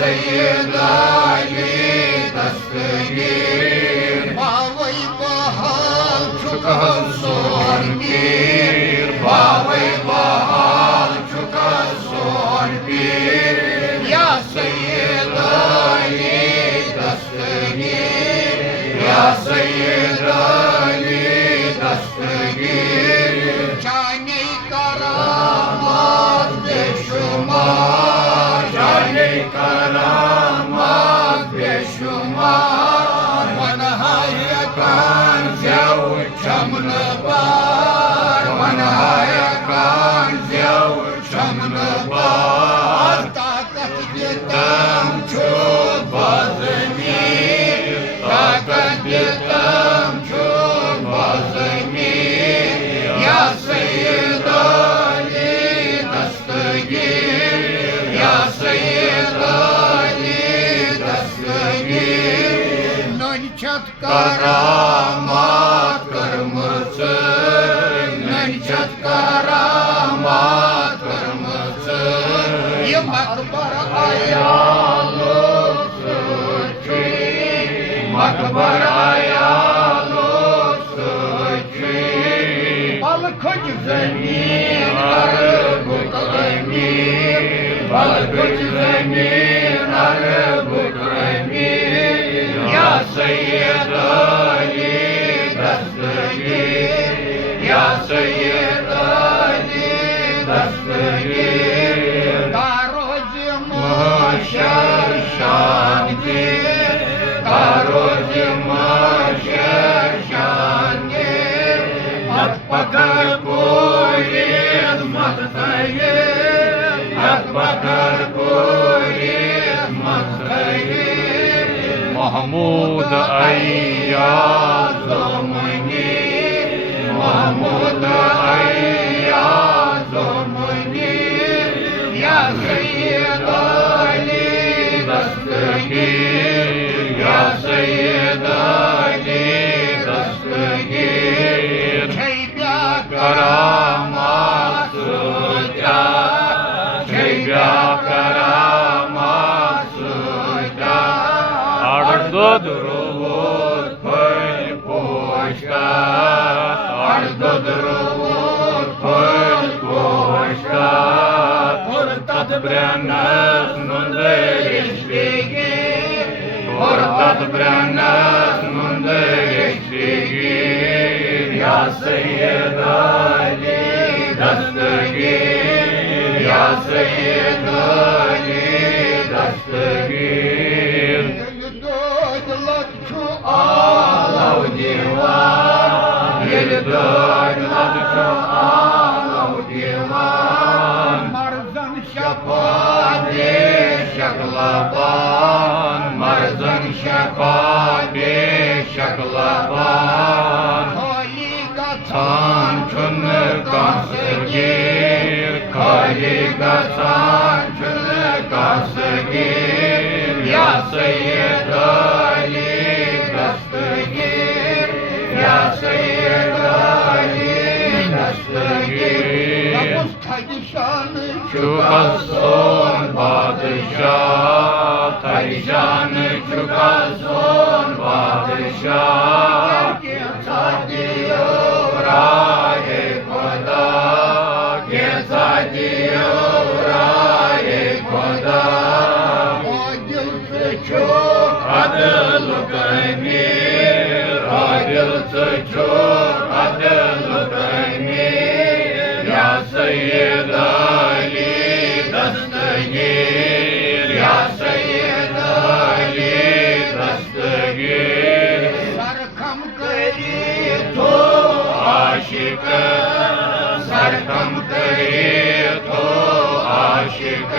سيد علي دستگیر باوی بحال چکه سون پیر باوی بحال چکه سون پیر یا سید علی دستگیر یا سید علی دستگیر جانی کرامات बेशुमार जाने करामात बेशुमार वनहाय कान ज़ेव चमन बार वनहाय कान ज़ेव चमन बार ताकत दितम छो बाज़मीर ताकत दितम छो बाज़मीर या सैयद या सैयद अली दस्तगीर नंचत करामात करमच नंचत करामात करमच ये मकबर आयालो सोची मकबर आयालो सोची पलखुज ज़मीन अरब कमीर पलखुज ज़मीन अरब कमीर या सैयद अली दस्तगीर या सैयद अली दस्तगीर तारोज महशर शांति तारोज महशर शांति मत पकड़ कोई मत खाइए मत पकड़ कोई मत खाइए महमूद अय्याज मुनी महमूद अय्याज मुनी या सैयद अली दस्तगीर या सैयद अली दस्तगीर करामात सोचा जैव्या करामात सोचा अर्धोद रोवोत फल पोषका अर्धोद रोवोत फल पोषका पुरतात ब्रännas munderisvigir पुरतात ब्रännas munderisvigir या सैयद अली दस्तगीर या सैयद अली दस्तगीर यलदोद छो आलव दीवान यलदोद छो आलव दीवान मर्जन शफादे शकलबान मर्जन शफादे शकलबान Gatan çönür kasgir Kali gatan çönür kasgir Ya Seyyid Ali dastgir Ya Seyyid Ali dastgir Nabuz tayşanı çukasson padişah Tayşanı çukasson padişah राये खुदा के साथियों राये खुदा दिल से छो अदल कमीर दिल से छो अदल कमीर या सैयद अली दस्तगीर या सैयद अली दस्तगीर सरखम करी तो आशिक सरकम करे तो आशिक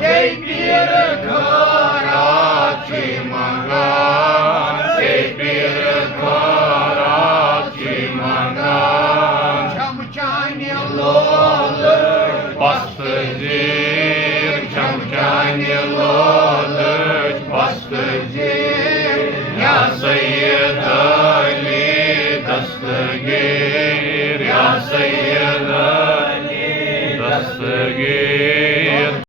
जय पीर घराची मंगान जय पीर घराची मंगान चमचानी लोल पस्तजीर चमचानी लोल पस्तजीर या सैयद अली दस्तगीर या सैयद अली दस्तगीर